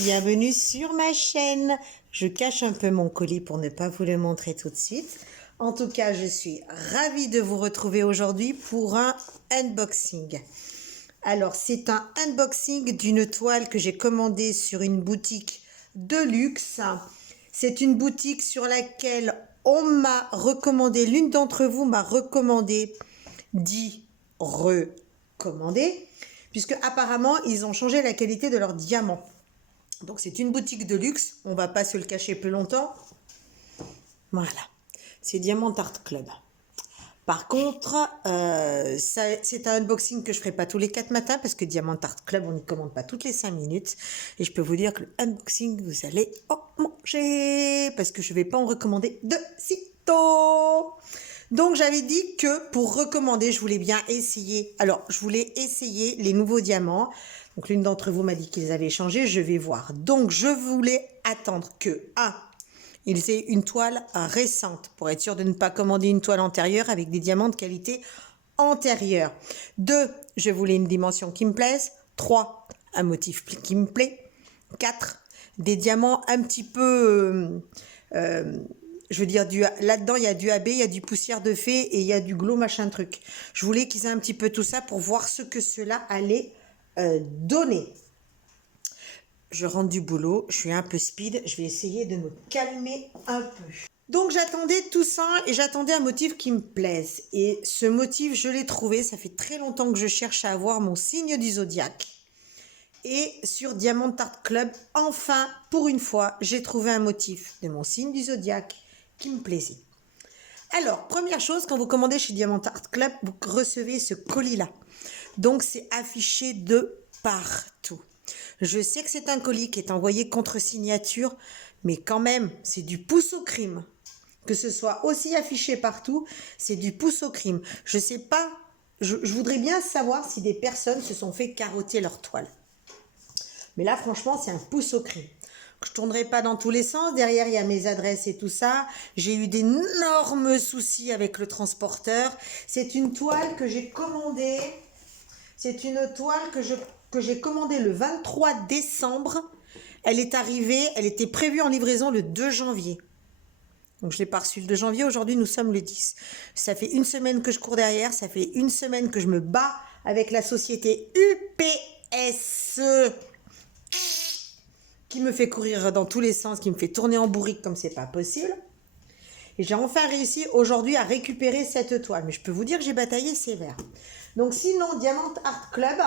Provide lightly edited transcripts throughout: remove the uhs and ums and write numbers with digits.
bienvenue sur ma chaîne. Je cache un peu mon colis pour ne pas vous le montrer tout de suite. En tout cas, je suis ravie de vous retrouver aujourd'hui pour un unboxing. Alors, c'est un unboxing d'une toile que j'ai commandée sur une boutique de luxe. C'est une boutique sur laquelle on m'a recommandé, l'une d'entre vous m'a recommandé, recommandé, puisque apparemment, ils ont changé la qualité de leurs diamants. Donc, c'est une boutique de luxe, on ne va pas se le cacher plus longtemps. Voilà, c'est Diamant Art Club. Par contre, c'est un unboxing que je ne ferai pas tous les 4 matins parce que Diamant Art Club, on n'y commande pas toutes les 5 minutes. Et je peux vous dire que le unboxing, vous allez en manger parce que je ne vais pas en recommander de sitôt. Donc, j'avais dit que pour recommander, je voulais bien essayer. Alors, je voulais essayer les nouveaux diamants. Donc, l'une d'entre vous m'a dit qu'ils avaient changé. Je vais voir. Donc, je voulais attendre que, ils aient une toile récente pour être sûr de ne pas commander une toile antérieure avec des diamants de qualité antérieure. 2, je voulais une dimension qui me plaise. 3, un motif qui me plaît. 4, des diamants un petit peu... je veux dire, là-dedans, il y a du AB, il y a du poussière de fée et il y a du glow machin truc. Je voulais qu'ils aient un petit peu tout ça pour voir ce que cela allait donner. Je rentre du boulot, je suis un peu speed, je vais essayer de me calmer un peu. Donc j'attendais tout ça et j'attendais un motif qui me plaise. Et ce motif, je l'ai trouvé, ça fait très longtemps que je cherche à avoir mon signe du zodiaque. Et sur Diamant Art Club, enfin, pour une fois, j'ai trouvé un motif de mon signe du zodiaque qui me plaisait. Alors, première chose, quand vous commandez chez Diamant Art Club, vous recevez ce colis-là. Donc, c'est affiché de partout. Je sais que c'est un colis qui est envoyé contre signature, mais quand même, c'est du pouce au crime. Que ce soit aussi affiché partout, c'est du pouce au crime. Je sais pas, je voudrais bien savoir si des personnes se sont fait carotter leur toile. Mais là, franchement, c'est un pouce au crime. Je tournerai pas dans tous les sens. Derrière, il y a mes adresses et tout ça. J'ai eu d'énormes soucis avec le transporteur. C'est une toile que j'ai commandée. C'est une toile que j'ai commandée le 23 décembre. Elle est arrivée, elle était prévue en livraison le 2 janvier. Donc, je l'ai pas reçue le 2 janvier. Aujourd'hui, nous sommes le 10. Ça fait une semaine que je cours derrière. Ça fait une semaine que je me bats avec la société UPS qui me fait courir dans tous les sens, qui me fait tourner en bourrique comme c'est pas possible. Et j'ai enfin réussi aujourd'hui à récupérer cette toile. Mais je peux vous dire que j'ai bataillé sévère. Donc sinon, Diamant Art Club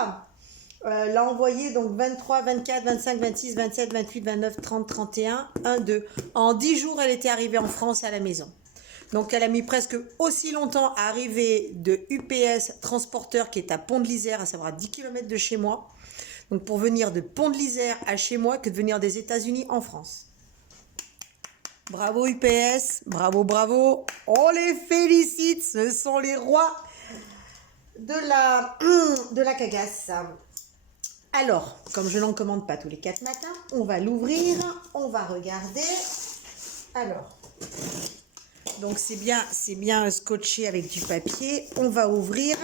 l'a envoyé donc 23, 24, 25, 26, 27, 28, 29, 30, 31, 1, 2. En 10 jours, elle était arrivée en France à la maison. Donc elle a mis presque aussi longtemps à arriver de UPS transporteur qui est à Pont-de-l'Isère, à savoir à 10 km de chez moi. Donc pour venir de Pont-de-l'Isère à chez moi que de venir des États-Unis en France. Bravo UPS, bravo, bravo. On les félicite, ce sont les rois de la cagasse. Alors, comme je n'en commande pas tous les 4 matins, on va l'ouvrir, on va regarder. Alors, donc c'est bien scotché avec du papier. On va ouvrir.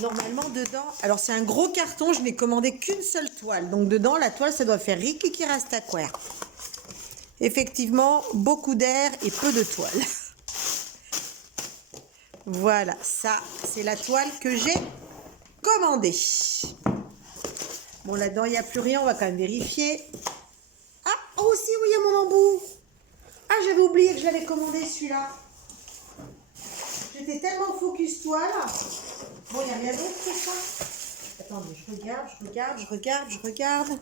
Normalement, dedans, alors c'est un gros carton, je n'ai commandé qu'une seule toile. Donc dedans, la toile, ça doit faire Rikiki Rastaquaire. Effectivement, beaucoup d'air et peu de toile. Voilà, ça, c'est la toile que j'ai commandée. Bon, là-dedans, il n'y a plus rien, on va quand même vérifier. Ah, oh, aussi, oui, il y a mon embout. Ah, j'avais oublié que je l'avais commandé, celui-là. J'étais tellement focus toile. Bon, il n'y a rien d'autre que ça. Attendez, je regarde.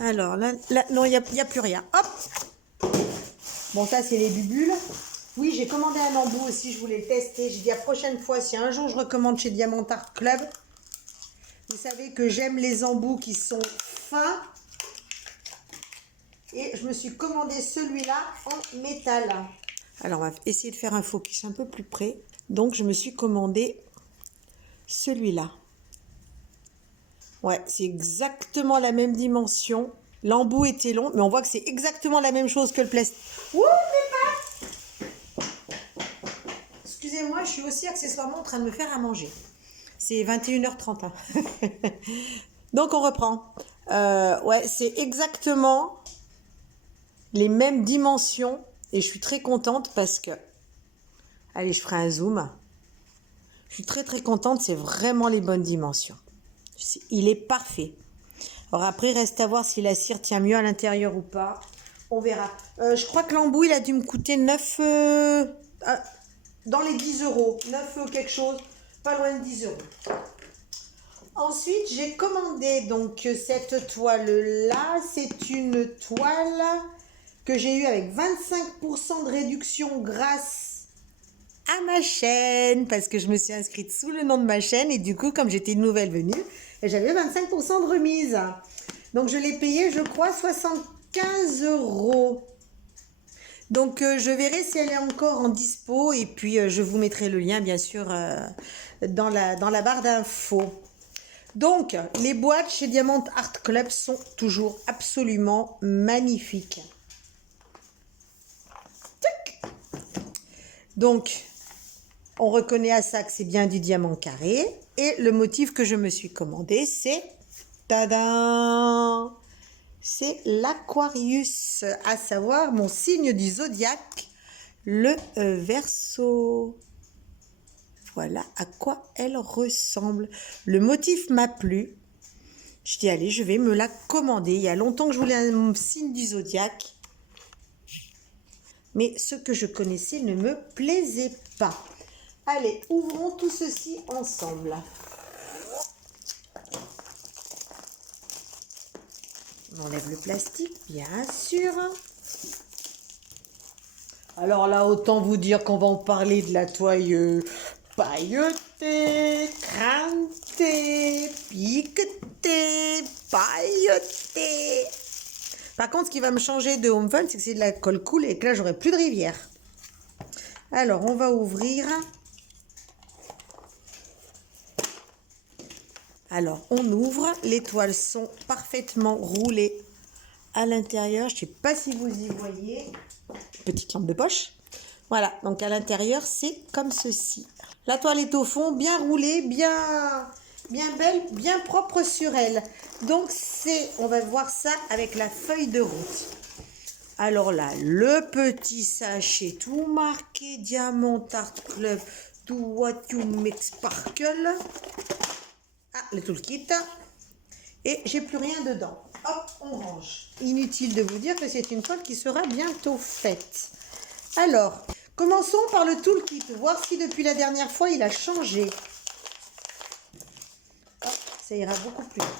Alors, là non, il n'y a plus rien. Hop. Bon, ça, c'est les bubules. Oui, j'ai commandé un embout aussi, je voulais le tester. J'ai dit la prochaine fois, si un jour je recommande chez Diamant Art Club, vous savez que j'aime les embouts qui sont fins. Et je me suis commandé celui-là en métal. Alors, on va essayer de faire un focus un peu plus près. Donc, je me suis commandé celui-là. Ouais, c'est exactement la même dimension. L'embout était long, mais on voit que c'est exactement la même chose que le plastique. Ouh, mes pattes! Excusez-moi, je suis aussi accessoirement en train de me faire à manger. C'est 21h30. Hein. Donc, on reprend. Ouais, c'est exactement les mêmes dimensions. Et je suis très contente parce que... Allez, je ferai un zoom. Je suis très contente, c'est vraiment les bonnes dimensions. Il est parfait. Alors après, reste à voir si la cire tient mieux à l'intérieur ou pas. On verra. Je crois que l'embout, il a dû me coûter 9... dans les 10 euros. 9 quelque chose, pas loin de 10 euros. Ensuite, j'ai commandé donc cette toile-là. C'est une toile que j'ai eue avec 25% de réduction grâce à ma chaîne. Parce que je me suis inscrite sous le nom de ma chaîne. Et du coup, comme j'étais une nouvelle venue, j'avais 25% de remise. Donc, je l'ai payé, je crois, 75 euros. Donc, je verrai si elle est encore en dispo. Et puis, je vous mettrai le lien, bien sûr, dans la barre d'infos. Donc, les boîtes chez Diamant Art Club sont toujours absolument magnifiques. Tac. Donc, on reconnaît à ça que c'est bien du diamant carré. Et le motif que je me suis commandé, c'est... Tadam! C'est l'Aquarius, à savoir mon signe du zodiaque, le Verseau. Voilà à quoi elle ressemble. Le motif m'a plu. Je dis, allez, je vais me la commander. Il y a longtemps que je voulais un signe du zodiaque. Mais ce que je connaissais ne me plaisait pas. Allez, ouvrons tout ceci ensemble. On enlève le plastique, bien sûr. Alors là, autant vous dire qu'on va en parler de la toile pailletée, crantée, piquetée, pailletée. Par contre, ce qui va me changer de Home Fun, c'est que c'est de la colle cool et que là, j'aurai plus de rivière. Alors, on va ouvrir. Alors, on ouvre. Les toiles sont parfaitement roulées à l'intérieur. Je ne sais pas si vous y voyez. Petite lampe de poche. Voilà, donc à l'intérieur, c'est comme ceci. La toile est au fond, bien roulée, bien belle, bien propre sur elle. Donc, on va voir ça avec la feuille de route. Alors là, le petit sachet tout marqué Diamant Art Club, Do What You Make Sparkle. Ah, le toolkit. Et j'ai plus rien dedans. Hop, on range. Inutile de vous dire que c'est une toile qui sera bientôt faite. Alors, commençons par le toolkit. Voir si depuis la dernière fois, il a changé. Hop, ça ira beaucoup plus vite.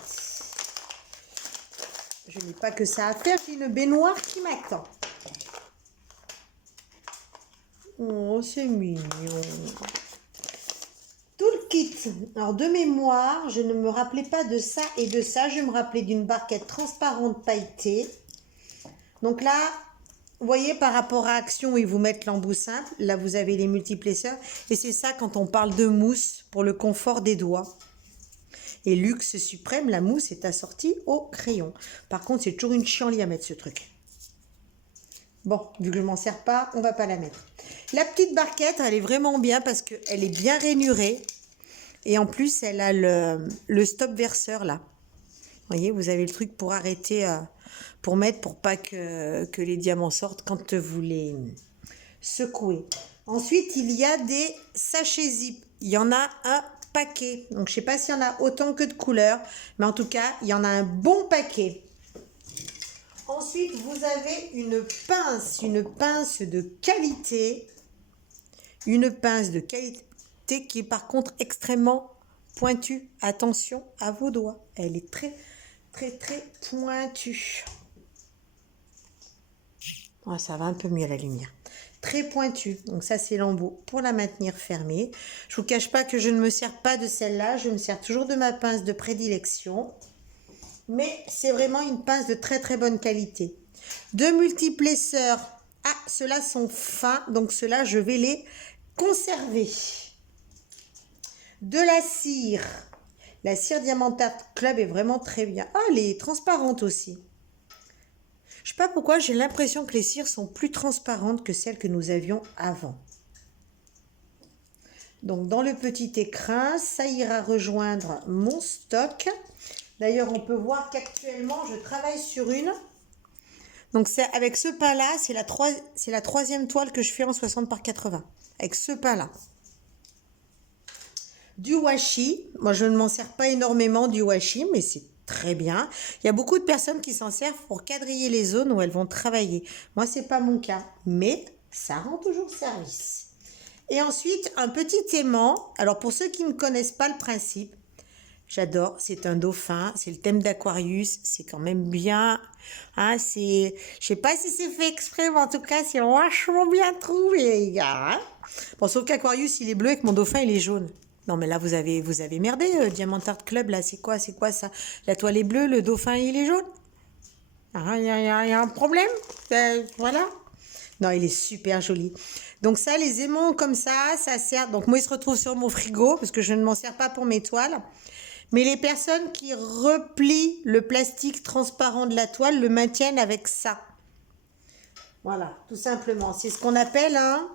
Je n'ai pas que ça à faire. J'ai une baignoire qui m'attend. Oh, c'est mignon. Toolkit. Alors, de mémoire, je ne me rappelais pas de ça et de ça. Je me rappelais d'une barquette transparente pailletée. Donc là, vous voyez, par rapport à Action où ils vous mettent l'embout simple, là, vous avez les multiplesseurs. Et c'est ça quand on parle de mousse pour le confort des doigts. Et luxe suprême, la mousse est assortie au crayon. Par contre, c'est toujours une chienlit à mettre ce truc. Bon, vu que je ne m'en sers pas, on ne va pas la mettre. La petite barquette, elle est vraiment bien parce qu'elle est bien rainurée. Et en plus, elle a le stop verseur là. Vous voyez, vous avez le truc pour arrêter, pour mettre, pour pas que les diamants sortent quand vous les secouez. Ensuite, il y a des sachets zip. Il y en a un paquet. Donc, je ne sais pas s'il y en a autant que de couleurs. Mais en tout cas, il y en a un bon paquet. Ensuite, vous avez une pince de qualité. Une pince de qualité qui est par contre extrêmement pointue. Attention à vos doigts. Elle est très pointue. Oh, ça va un peu mieux à la lumière. Très pointue. Donc ça, c'est l'embout pour la maintenir fermée. Je ne vous cache pas que je ne me sers pas de celle-là. Je me sers toujours de ma pince de prédilection. Mais c'est vraiment une pince de très bonne qualité. Deux multiplesseurs. Ah, ceux-là sont fins. Donc ceux-là, je vais les conserver. De la cire. La cire Diamant Art Club est vraiment très bien. Ah, elle est transparente aussi. Je ne sais pas pourquoi, j'ai l'impression que les cires sont plus transparentes que celles que nous avions avant. Donc, dans le petit écrin, ça ira rejoindre mon stock. D'ailleurs, on peut voir qu'actuellement, je travaille sur une. Donc, c'est avec ce pain-là, c'est la troisième toile que je fais en 60 par 80. Avec ce pain-là. Du washi. Moi, je ne m'en sers pas énormément du washi, mais c'est très bien. Il y a beaucoup de personnes qui s'en servent pour quadriller les zones où elles vont travailler. Moi, c'est pas mon cas, mais ça rend toujours service. Et ensuite, un petit aimant. Alors, pour ceux qui ne connaissent pas le principe, j'adore, c'est un dauphin, c'est le thème d'Aquarius, c'est quand même bien, hein, je sais pas si c'est fait exprès, mais en tout cas, c'est vachement bien trouvé, les gars, hein. Bon, sauf qu'Aquarius, il est bleu et que mon dauphin, il est jaune. Non, mais là, vous avez merdé, Diamant Art Club, là, c'est quoi ça? La toile est bleue, le dauphin, il est jaune? Ah, il y a un problème? Voilà. Non, il est super joli. Donc ça, les aimants comme ça sert... Donc moi, il se retrouve sur mon frigo, parce que je ne m'en sers pas pour mes toiles. Mais les personnes qui replient le plastique transparent de la toile le maintiennent avec ça. Voilà, tout simplement. C'est ce qu'on appelle un...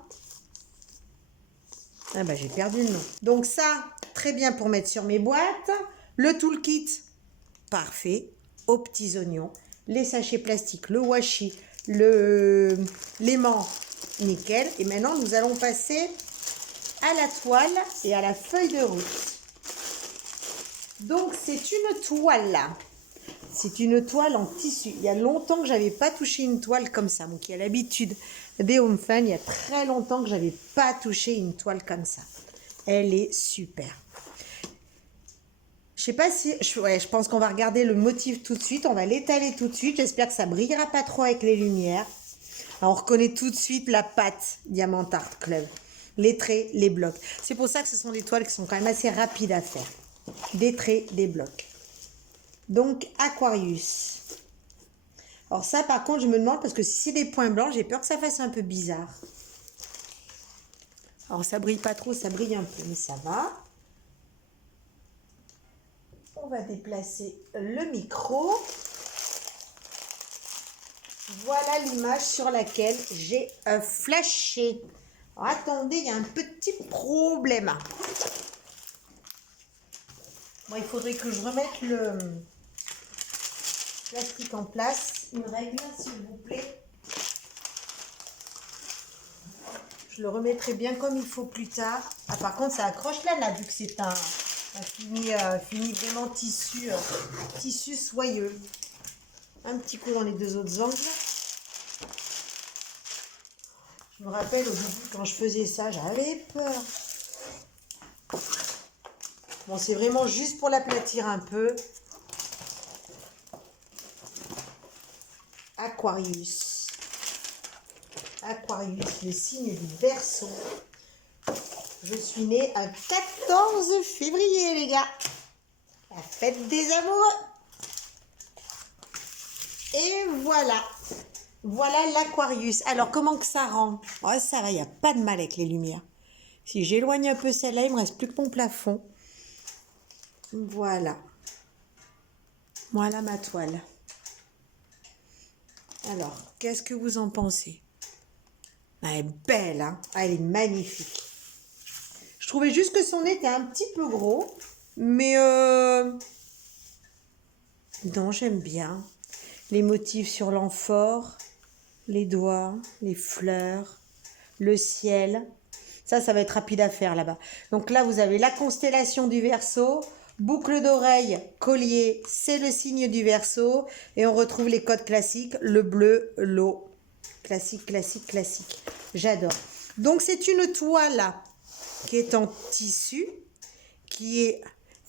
Ah bah j'ai perdu le nom. Donc ça, très bien pour mettre sur mes boîtes. Le toolkit, parfait. Aux petits oignons. Les sachets plastiques, le washi, l'aimant, nickel. Et maintenant, nous allons passer à la toile et à la feuille de route. Donc, c'est une toile. C'est une toile en tissu. Il y a longtemps que je n'avais pas touché une toile comme ça. Moi qui ai l'habitude des home fun, il y a très longtemps que je n'avais pas touché une toile comme ça. Elle est super. Je sais pas si... je pense qu'on va regarder le motif tout de suite. On va l'étaler tout de suite. J'espère que ça brillera pas trop avec les lumières. Alors, on reconnaît tout de suite la patte Diamant Art Club. Les traits, les blocs. C'est pour ça que ce sont des toiles qui sont quand même assez rapides à faire. Des traits, des blocs. Donc, Aquarius. Alors ça, par contre, je me demande, parce que si c'est des points blancs, j'ai peur que ça fasse un peu bizarre. Alors, ça brille pas trop, ça brille un peu, mais ça va. On va déplacer le micro. Voilà l'image sur laquelle j'ai flashé. Alors, attendez, il y a un petit problème. Bon, il faudrait que je remette le plastique en place. Une règle, s'il vous plaît. Je le remettrai bien comme il faut plus tard. Ah, par contre, ça accroche là, vu que c'est un fini vraiment tissu soyeux. Un petit coup dans les deux autres angles. Je me rappelle au début, quand je faisais ça, j'avais peur. Bon, c'est vraiment juste pour l'aplatir un peu. Aquarius. Aquarius, le signe du Verseau. Je suis née un 14 février, les gars. La fête des amoureux. Et voilà. Voilà l'Aquarius. Alors, comment que ça rend? Oh, ça va, il n'y a pas de mal avec les lumières. Si j'éloigne un peu celle-là, il ne me reste plus que mon plafond. Voilà. Voilà ma toile. Alors, qu'est-ce que vous en pensez? Elle est belle, hein? Elle est magnifique. Je trouvais juste que son nez était un petit peu gros. Mais non, j'aime bien. Les motifs sur l'amphore, les doigts, les fleurs, le ciel. Ça va être rapide à faire là-bas. Donc là, vous avez la constellation du Verseau. Boucle d'oreille, collier, c'est le signe du Verseau. Et on retrouve les codes classiques, le bleu, l'eau. Classique, classique, classique. J'adore. Donc c'est une toile qui est en tissu, qui est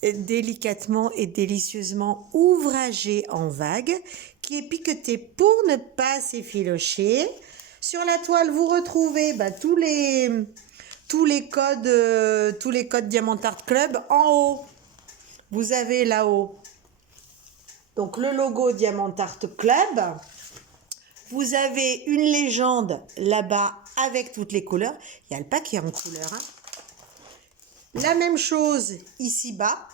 délicatement et délicieusement ouvragée en vagues, qui est piquetée pour ne pas s'effilocher. Sur la toile, vous retrouvez tous les codes Diamant Art Club. En haut, vous avez là-haut donc le logo Diamant Art Club. Vous avez une légende là-bas avec toutes les couleurs. Il y a le paquet en couleur. Hein. La même chose ici-bas.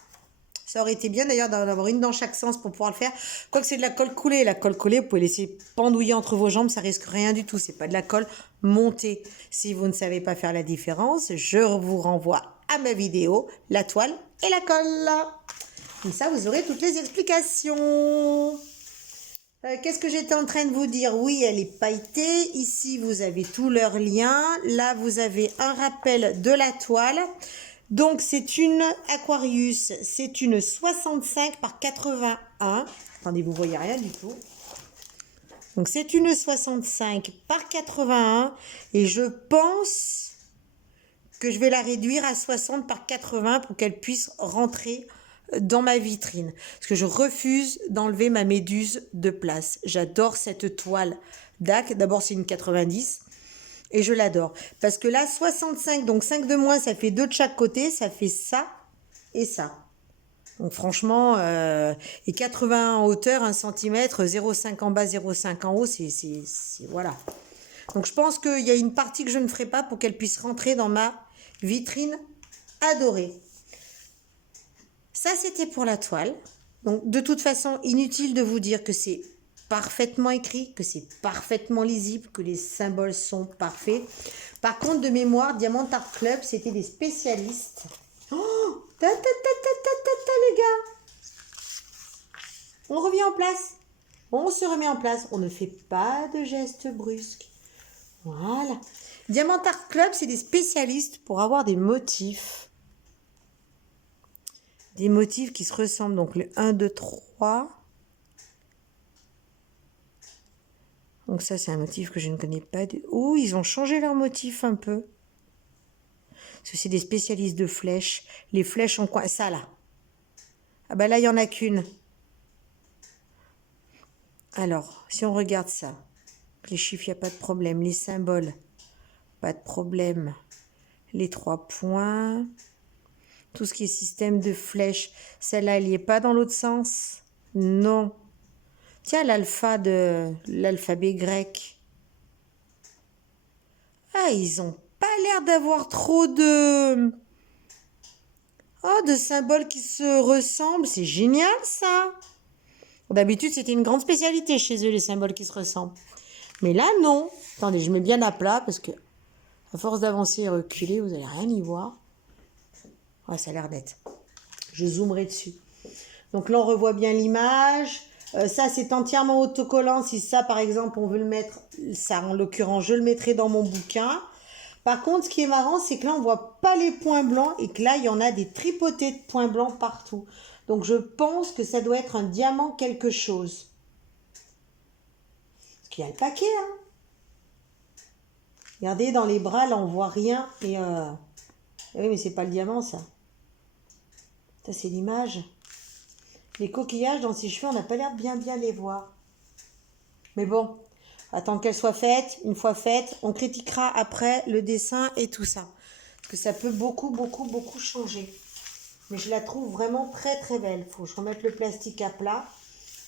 Ça aurait été bien d'ailleurs d'en avoir une dans chaque sens pour pouvoir le faire. Quoique c'est de la colle coulée. La colle coulée, vous pouvez laisser pendouiller entre vos jambes. Ça risque rien du tout. C'est pas de la colle montée. Si vous ne savez pas faire la différence, je vous renvoie à ma vidéo, la toile et la colle. Comme ça, vous aurez toutes les explications. Qu'est-ce que j'étais en train de vous dire? Oui, elle est pailletée. Ici, vous avez tous leurs liens. Là, vous avez un rappel de la toile. Donc, c'est une Aquarius. C'est une 65 par 81. Attendez, vous voyez rien du tout. Donc, c'est une 65 par 81. Et je pense que je vais la réduire à 60 par 80 pour qu'elle puisse rentrer dans ma vitrine. Parce que je refuse d'enlever ma méduse de place. J'adore cette toile DAC. D'abord, c'est une 90. Et je l'adore. Parce que là, 65, donc 5 de moins, ça fait 2 de chaque côté. Ça fait ça et ça. Donc franchement, et 80 en hauteur, 1 cm, 0,5 en bas, 0,5 en haut, c'est voilà. Donc je pense qu'il y a une partie que je ne ferai pas pour qu'elle puisse rentrer dans ma vitrine adorée. Ça, c'était pour la toile. Donc, de toute façon, inutile de vous dire que c'est parfaitement écrit, que c'est parfaitement lisible, que les symboles sont parfaits. Par contre, de mémoire, Diamant Art Club, c'était des spécialistes. Oh, les gars. On revient en place. On se remet en place. On ne fait pas de gestes brusques. Voilà. Diamant Art Club, c'est des spécialistes pour avoir des motifs. Des motifs qui se ressemblent. Donc, le 1, 2, 3. Donc, ça, c'est un motif que je ne connais pas. Oh, ils ont changé leur motif un peu. Parce que c'est des spécialistes de flèches. Les flèches en coin. Ça, là. Ah, bah là, il n'y en a qu'une. Alors, si on regarde ça. Les chiffres, il n'y a pas de problème. Les symboles, pas de problème. Les 3 points. Tout ce qui est système de flèches. Celle-là, elle n'y est pas dans l'autre sens. Non. Tiens, l'alpha de l'alphabet grec. Ah, ils ont pas l'air d'avoir trop de... Oh, de symboles qui se ressemblent. C'est génial, ça. D'habitude, c'était une grande spécialité chez eux, les symboles qui se ressemblent. Mais là, non. Attendez, je mets bien à plat parce que, à force d'avancer et reculer, vous n'allez rien y voir. Ah, ça a l'air net. Je zoomerai dessus. Donc là, on revoit bien l'image. Ça, c'est entièrement autocollant. Si ça, par exemple, on veut le mettre, ça, en l'occurrence, je le mettrai dans mon bouquin. Par contre, ce qui est marrant, c'est que là, on ne voit pas les points blancs et que là, il y en a des tripotés de points blancs partout. Donc, je pense que ça doit être un diamant quelque chose. Parce qu'il y a le paquet, hein. Regardez, dans les bras, là, on voit rien. Et oui, mais c'est pas le diamant, ça. Ça, c'est l'image. Les coquillages dans ses cheveux, on n'a pas l'air de bien les voir. Mais bon, attends qu'elle soit faite. Une fois faite, on critiquera après le dessin et tout ça. Parce que ça peut beaucoup changer. Mais je la trouve vraiment très belle. Il faut que je remette le plastique à plat.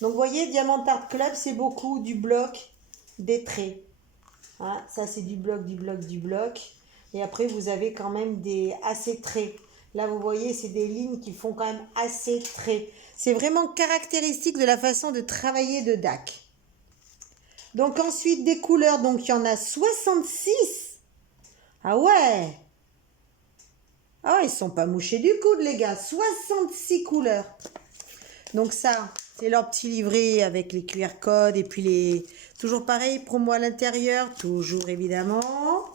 Donc, vous voyez, Diamant Art Club, c'est beaucoup du bloc, des traits. Hein, ça, c'est du bloc. Et après, vous avez quand même des assez traits. Là, vous voyez, c'est des lignes qui font quand même assez traits. C'est vraiment caractéristique de la façon de travailler de DAC. Donc, ensuite, des couleurs. Donc, il y en a 66. Ah ouais. Ah ouais, ils ne sont pas mouchés du coude, les gars. 66 couleurs. Donc, ça, c'est leur petit livret avec les QR codes. Et puis, les... toujours pareil, promo à l'intérieur. Toujours, évidemment.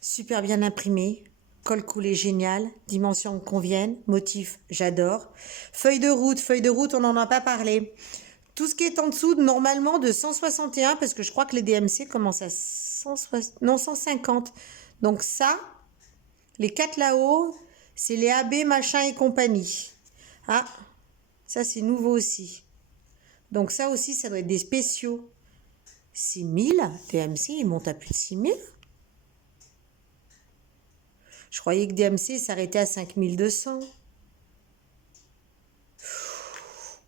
Super bien imprimé. Col coulé génial. Dimensions conviennent. Motif, j'adore. Feuille de route, on n'en a pas parlé. Tout ce qui est en dessous, normalement, de 161, parce que je crois que les DMC commencent à 160, non, 150. Donc ça, les 4 là-haut, c'est les AB, machin et compagnie. Ah, ça c'est nouveau aussi. Donc ça aussi, ça doit être des spéciaux. 6000, DMC, ils montent à plus de 6000. Je croyais que DMC s'arrêtait à 5200.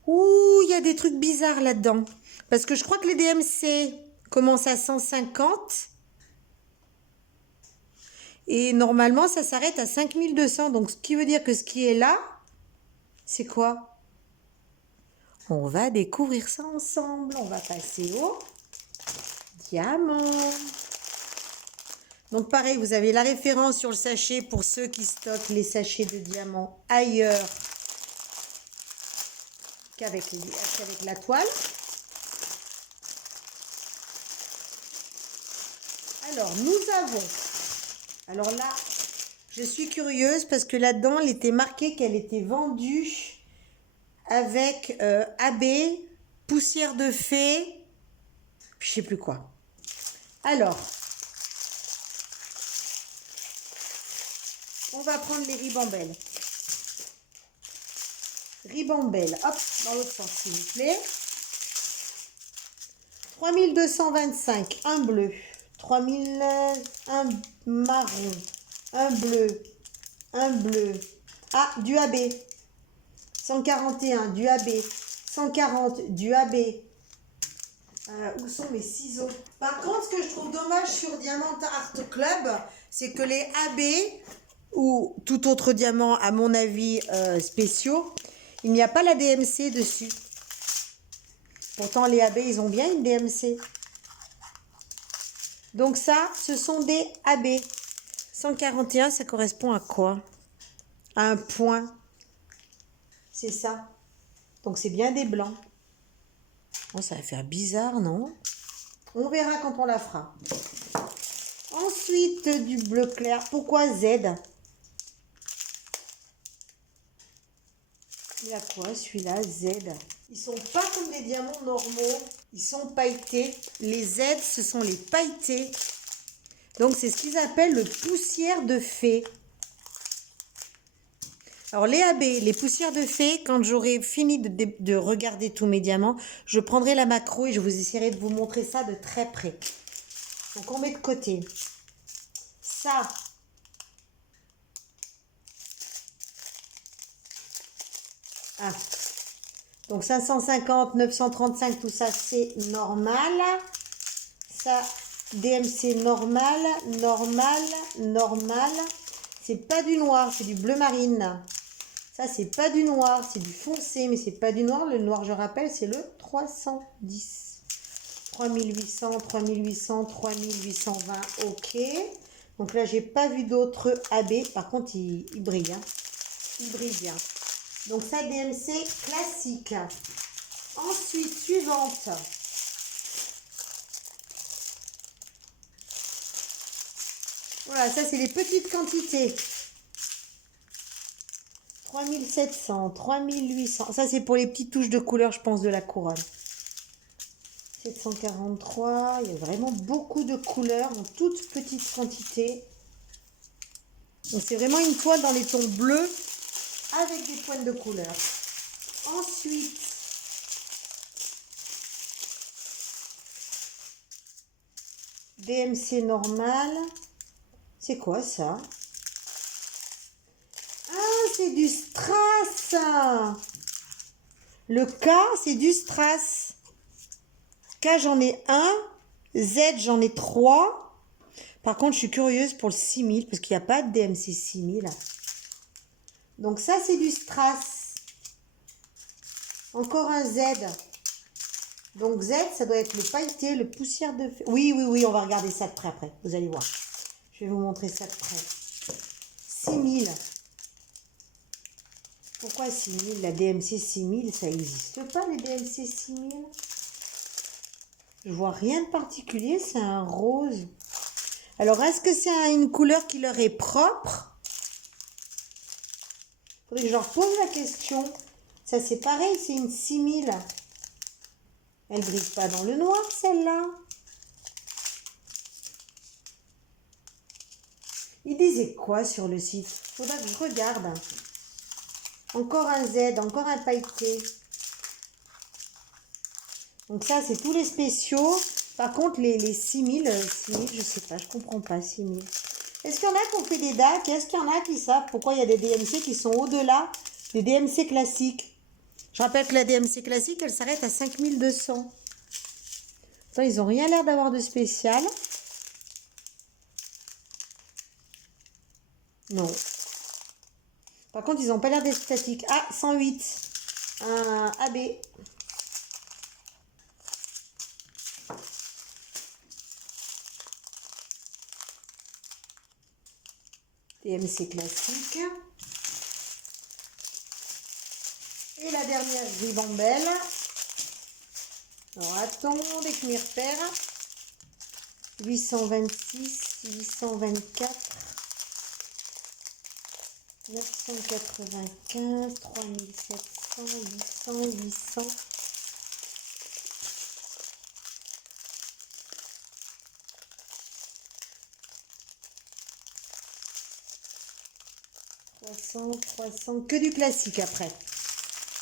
Ouh, il y a des trucs bizarres là-dedans. Parce que je crois que les DMC commencent à 150. Et normalement, ça s'arrête à 5200. Donc, ce qui veut dire que ce qui est là, c'est quoi? On va découvrir ça ensemble. On va passer au diamant. Donc pareil, vous avez la référence sur le sachet pour ceux qui stockent les sachets de diamants ailleurs qu'avec la toile. Alors, nous avons... Alors là, je suis curieuse parce que là-dedans, il était marqué qu'elle était vendue avec AB, poussière de fée, je sais plus quoi. Alors, on va prendre les ribambelles. Ribambelle, hop, dans l'autre sens s'il vous plaît. 3225, un bleu. 3000, un marron, un bleu, un bleu. Ah, du AB. 141, du AB. 140, du AB. Où sont mes ciseaux? Par contre, ce que je trouve dommage sur Diamant Art Club, c'est que les AB, ou tout autre diamant, à mon avis, spéciaux, il n'y a pas la DMC dessus. Pourtant, les AB, ils ont bien une DMC. Donc ça, ce sont des AB. 141, ça correspond à quoi? À un point. C'est ça. Donc c'est bien des blancs. Oh, ça va faire bizarre, non? On verra quand on la fera. Ensuite, du bleu clair. Pourquoi Z? Il y a quoi celui-là, Z? Ils sont pas comme des diamants normaux. Ils sont pailletés. Les Z, ce sont les pailletés. Donc, c'est ce qu'ils appellent le poussière de fée. Alors, les AB, les poussières de fée, quand j'aurai fini de regarder tous mes diamants, je prendrai la macro et je vous essaierai de vous montrer ça de très près. Donc, on met de côté. Ça. Ah. Donc, 550, 935, tout ça, c'est normal. Ça, DMC normal, normal, normal. C'est pas du noir, c'est du bleu marine. Ça, c'est pas du noir, c'est du foncé, mais c'est pas du noir. Le noir, je rappelle, c'est le 310. 3800, 3800, 3820, ok. Donc là, j'ai pas vu d'autres AB. Par contre, il brille. Hein. Il brille bien. Donc ça, DMC classique. Ensuite, suivante. Voilà, ça, c'est les petites quantités. 3700, 3800. Ça, c'est pour les petites touches de couleur, je pense, de la couronne. 743. Il y a vraiment beaucoup de couleurs en toute petite quantité. Donc, c'est vraiment une toile dans les tons bleus avec des pointes de couleur. Ensuite, DMC normal. C'est quoi ça? Ah, c'est du strass. Le K, c'est du strass. K, j'en ai un. Z, j'en ai 3. Par contre, je suis curieuse pour le 6000 parce qu'il n'y a pas de DMC 6000. Donc ça, c'est du strass. Encore un Z. Donc Z, ça doit être le pailleté, le poussière de fée. Oui, oui, oui, on va regarder ça de près après. Vous allez voir. Je vais vous montrer ça de près. 6000. Pourquoi 6000? La DMC 6000, ça n'existe pas, les DMC 6000. Je vois rien de particulier, c'est un rose. Alors, est-ce que c'est une couleur qui leur est propre? Il faudrait que je leur pose la question. Ça, c'est pareil, c'est une 6000. Elle ne brille pas dans le noir, celle-là. Il disait quoi sur le site? Il faudra que je regarde. Encore un Z, encore un pailleté. Donc ça, c'est tous les spéciaux. Par contre, les 6000, je sais pas, je comprends pas, 6000. Est-ce qu'il y en a qui ont fait des DAC? Est-ce qu'il y en a qui savent pourquoi il y a des DMC qui sont au-delà des DMC classiques? Je rappelle que la DMC classique, elle s'arrête à 5200. Attends, ils n'ont rien l'air d'avoir de spécial. Non. Par contre, ils n'ont pas l'air d'être statiques. Ah, 108. Un AB. TMC classique. Et la dernière ribambelle. Alors attendez que je m'y repère. 826, 824, 995, 3700, 800, 800. 300, que du classique après.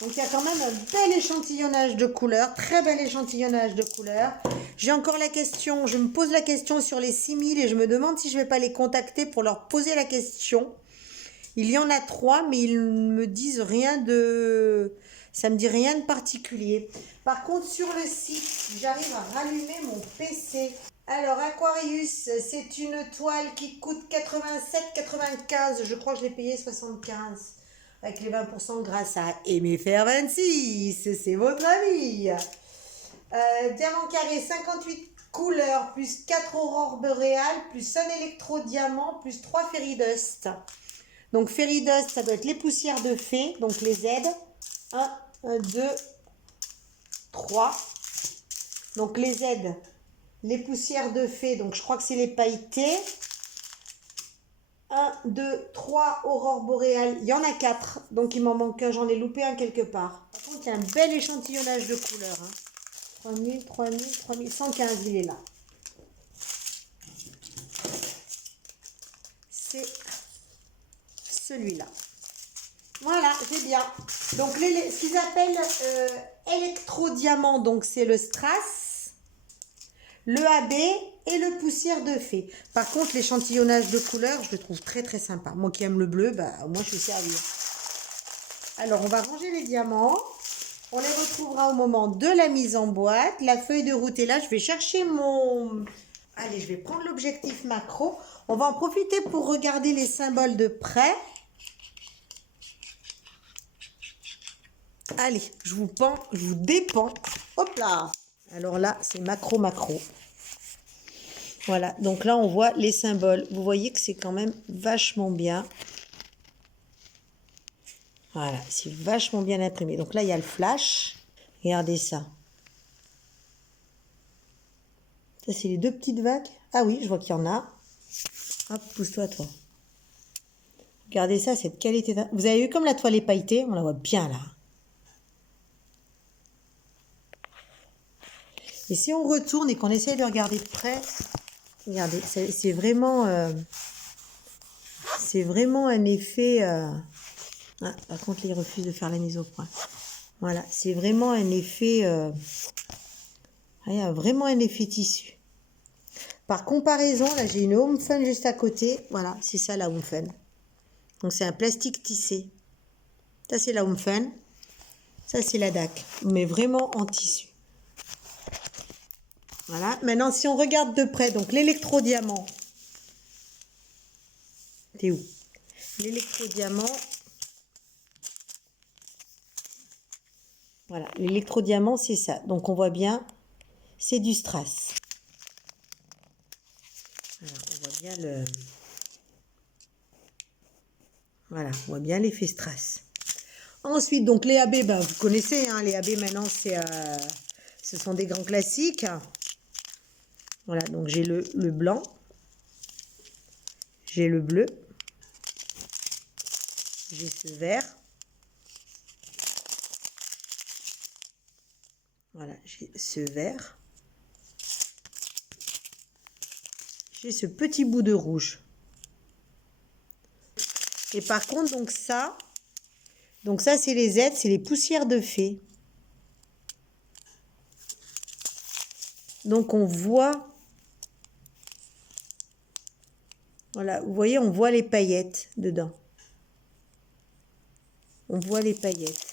Donc il y a quand même un bel échantillonnage de couleurs, très bel échantillonnage de couleurs. J'ai encore la question, je me pose la question sur les 6000 et je me demande si je ne vais pas les contacter pour leur poser la question. Il y en a 3, mais ils me disent rien de... Ça me dit rien de particulier. Par contre, sur le site, j'arrive à rallumer mon PC. Alors, Aquarius, c'est une toile qui coûte 87,95. Je crois que je l'ai payé 75. Avec les 20% grâce à Aimé Faire 26. C'est votre avis. Diamant carré, 58 couleurs, plus 4 aurores boréales, plus un électro-diamant, plus 3 fairy dust. Donc, fairy dust, ça doit être les poussières de fée, donc les Z. 1, 2, 3. Donc, les Z, les poussières de fée, donc je crois que c'est les pailletés. 1, 2, 3 aurores boréales. Il y en a 4, donc il m'en manque un, j'en ai loupé un quelque part. Par contre, il y a un bel échantillonnage de couleurs. 3000, 3000, 3115, il est là. C'est celui-là. Voilà, c'est bien. Donc, ce qu'ils appellent électro-diamant, donc c'est le strass, le AB et le poussière de fée. Par contre, l'échantillonnage de couleurs, je le trouve très très sympa. Moi qui aime le bleu, bah, moi je suis servie. Alors, on va ranger les diamants. On les retrouvera au moment de la mise en boîte. La feuille de route est là. Je vais chercher mon... Allez, je vais prendre l'objectif macro. On va en profiter pour regarder les symboles de près. Allez, je vous dépends. Hop là. Alors là, c'est macro. Voilà, donc là, on voit les symboles. Vous voyez que c'est quand même vachement bien. Voilà, c'est vachement bien imprimé. Donc là, il y a le flash. Regardez ça. Ça, c'est les deux petites vagues. Ah oui, je vois qu'il y en a. Hop, pousse-toi, toi. Regardez ça, cette qualité. Vous avez vu comme la toile est pailletée? On la voit bien là. Et si on retourne et qu'on essaye de regarder de près, regardez, c'est vraiment un effet... Ah, par contre, là, il refuse de faire la mise au point. Voilà, c'est vraiment un effet... il y a vraiment un effet tissu. Par comparaison, là, j'ai une Home Fun juste à côté. Voilà, c'est ça la Home Fun. Donc, c'est un plastique tissé. Ça, c'est la Home Fun. Ça, c'est la DAC. Mais vraiment en tissu. Voilà. Maintenant, si on regarde de près, donc l'électro-diamant. T'es où? L'électro-diamant. Voilà, l'électro-diamant, c'est ça. Donc, on voit bien, c'est du strass. Alors, on voit bien le... Voilà, on voit bien l'effet strass. Ensuite, donc les AB, ben, vous connaissez, hein, les AB maintenant, ce sont des grands classiques. Voilà, donc j'ai le blanc, j'ai le bleu, j'ai ce vert. Voilà, j'ai ce vert. J'ai ce petit bout de rouge. Et par contre, donc ça c'est les Z, c'est les poussières de fée. Donc on voit, voilà, vous voyez, on voit les paillettes dedans. On voit les paillettes.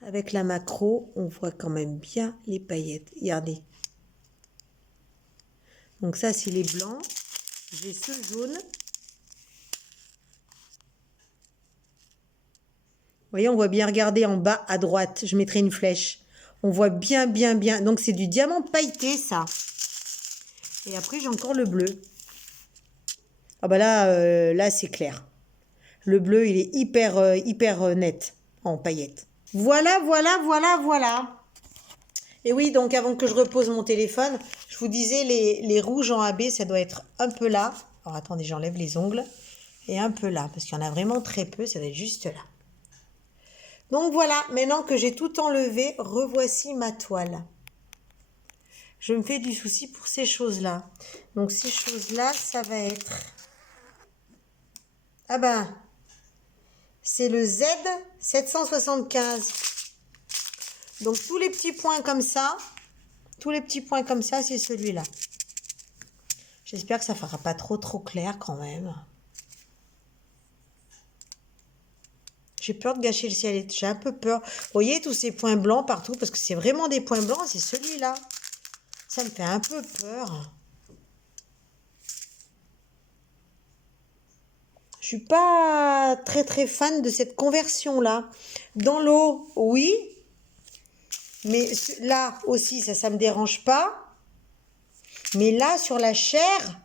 Avec la macro, on voit quand même bien les paillettes. Regardez. Donc ça, c'est les blancs. J'ai ce jaune. Vous voyez, on voit bien, regardez en bas à droite. Je mettrai une flèche. On voit bien. Donc c'est du diamant pailleté, ça. Et après, j'ai encore le bleu. Ah bah là, là c'est clair. Le bleu, il est hyper net en paillettes. Voilà, voilà, voilà, voilà. Et oui, donc avant que je repose mon téléphone, je vous disais, les rouges en AB, ça doit être un peu là. Alors attendez, j'enlève les ongles. Et un peu là, parce qu'il y en a vraiment très peu, ça doit être juste là. Donc voilà, maintenant que j'ai tout enlevé, revoici ma toile. Je me fais du souci pour ces choses-là. Donc ces choses-là, ça va être... Ah ben, c'est le Z775. Donc tous les petits points comme ça, c'est celui-là. J'espère que ça fera pas trop clair quand même. J'ai peur de gâcher le ciel, j'ai un peu peur. Vous voyez tous ces points blancs partout, parce que c'est vraiment des points blancs, c'est celui-là. Ça me fait un peu peur. Je suis pas très fan de cette conversion-là. Dans l'eau, oui. Mais là aussi, ça me dérange pas. Mais là, sur la chair,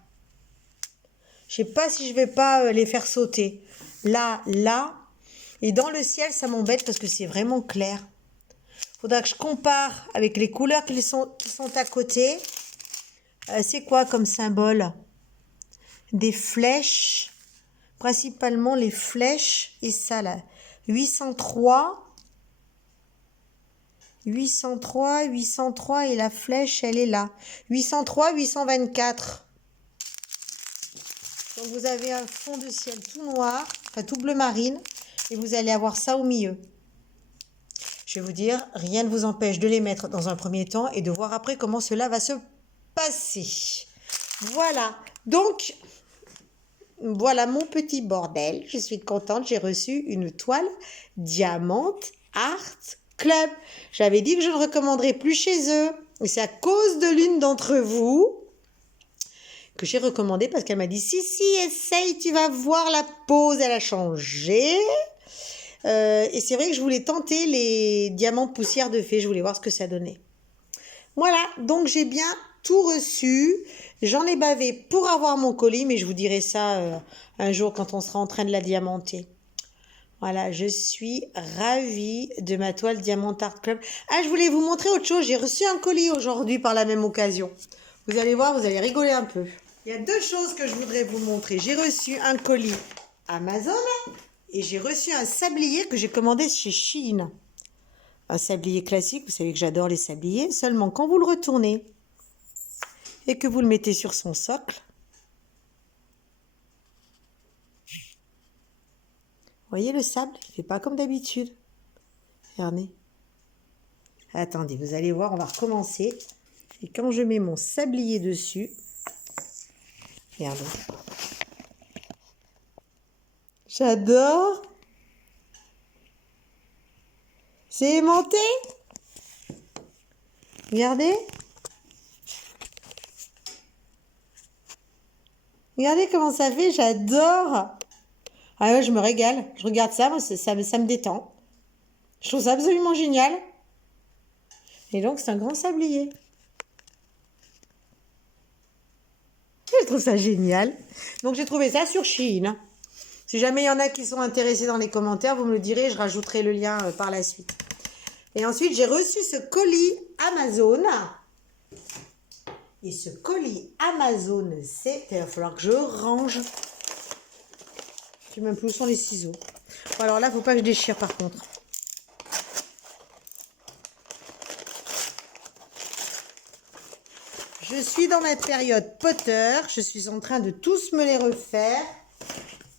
je sais pas si je vais pas les faire sauter. Là. Et dans le ciel, ça m'embête parce que c'est vraiment clair. Faudra que je compare avec les couleurs qui sont à côté. C'est quoi comme symbole? Des flèches. Principalement les flèches. Et ça là. 803. 803 et la flèche elle est là. 803, 824. Donc vous avez un fond de ciel tout noir, enfin tout bleu marine, et vous allez avoir ça au milieu. Je vais vous dire, rien ne vous empêche de les mettre dans un premier temps et de voir après comment cela va se passer. Voilà, donc voilà mon petit bordel. Je suis contente, j'ai reçu une toile Diamant Art Club. J'avais dit que je ne recommanderais plus chez eux. Et c'est à cause de l'une d'entre vous que j'ai recommandé parce qu'elle m'a dit si, essaye, tu vas voir la pose, elle a changé. Et c'est vrai que je voulais tenter les diamants poussière de fée, je voulais voir ce que ça donnait. Voilà, donc j'ai bien tout reçu. J'en ai bavé pour avoir mon colis, mais je vous dirai ça un jour quand on sera en train de la diamanter. Voilà, je suis ravie de ma toile Diamant Art Club. Ah, je voulais vous montrer autre chose. J'ai reçu un colis aujourd'hui par la même occasion. Vous allez voir, vous allez rigoler un peu. Il y a deux choses que je voudrais vous montrer. J'ai reçu un colis Amazon et j'ai reçu un sablier que j'ai commandé chez Shein. Un sablier classique, vous savez que j'adore les sabliers. Seulement, quand vous le retournez et que vous le mettez sur son socle, voyez le sable, il ne fait pas comme d'habitude. Regardez. Attendez, vous allez voir, on va recommencer. Et quand je mets mon sablier dessus, regardez. J'adore. C'est aimanté. Regardez. Regardez comment ça fait, j'adore. Ah ouais, je me régale. Je regarde ça, moi, ça me détend. Je trouve ça absolument génial. Et donc, c'est un grand sablier. Je trouve ça génial. Donc, j'ai trouvé ça sur Shein. Si jamais il y en a qui sont intéressés dans les commentaires, vous me le direz, je rajouterai le lien par la suite. Et ensuite, j'ai reçu ce colis Amazon. Et ce colis Amazon, c'est... Il va falloir que je range. Je sais même plus où sont les ciseaux. Bon, alors là, il ne faut pas que je déchire par contre. Je suis dans ma période Potter. Je suis en train de tous me les refaire.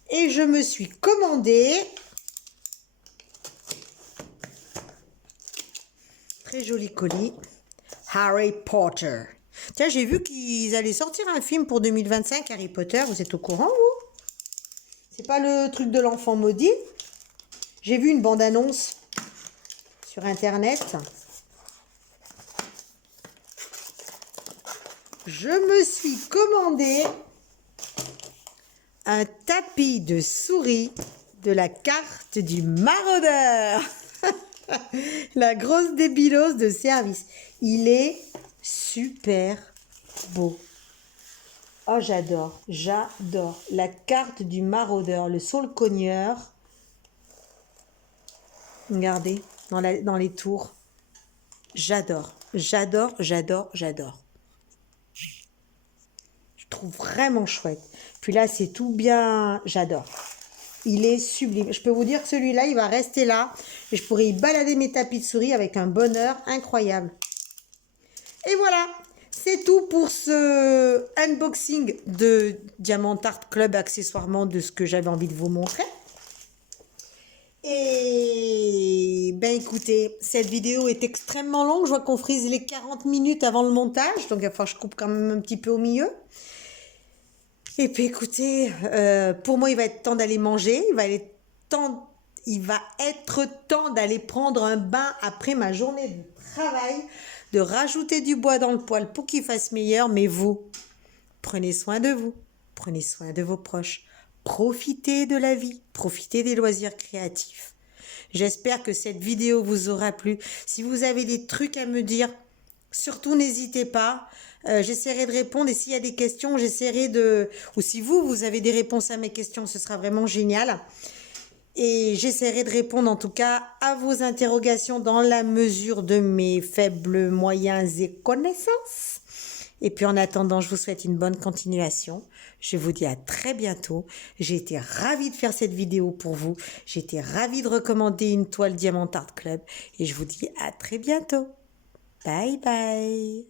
Et je me suis commandé... Très joli colis. Harry Potter. Tiens, j'ai vu qu'ils allaient sortir un film pour 2025, Harry Potter. Vous êtes au courant, vous? C'est pas le truc de l'enfant maudit? J'ai vu une bande-annonce sur Internet. Je me suis commandé un tapis de souris de la carte du maraudeur. La grosse débilose de service. Il est super beau. Oh, j'adore, j'adore. La carte du maraudeur, le saule cogneur. Regardez, dans les tours. J'adore, j'adore, j'adore, j'adore. Je trouve vraiment chouette. Puis là, c'est tout bien. J'adore. Il est sublime. Je peux vous dire que celui-là, il va rester là. Et je pourrais y balader mes tapis de souris avec un bonheur incroyable. Et voilà, c'est tout pour ce unboxing de Diamant Art Club, accessoirement de ce que j'avais envie de vous montrer. Et ben écoutez, cette vidéo est extrêmement longue. Je vois qu'on frise les 40 minutes avant le montage. Donc il va falloir que je coupe quand même un petit peu au milieu. Et puis écoutez, pour moi, il va être temps d'aller manger. Il va être temps d'aller prendre un bain après ma journée de travail, de rajouter du bois dans le poêle pour qu'il fasse meilleur. Mais vous, prenez soin de vous, prenez soin de vos proches, profitez de la vie, profitez des loisirs créatifs. J'espère que cette vidéo vous aura plu. Si vous avez des trucs à me dire, surtout n'hésitez pas. J'essaierai de répondre et s'il y a des questions, j'essaierai de... Ou si vous avez des réponses à mes questions, ce sera vraiment génial. Et j'essaierai de répondre en tout cas à vos interrogations dans la mesure de mes faibles moyens et connaissances. Et puis en attendant, je vous souhaite une bonne continuation. Je vous dis à très bientôt. J'ai été ravie de faire cette vidéo pour vous. J'ai été ravie de recommander une toile Diamant Art Club. Et je vous dis à très bientôt. Bye bye.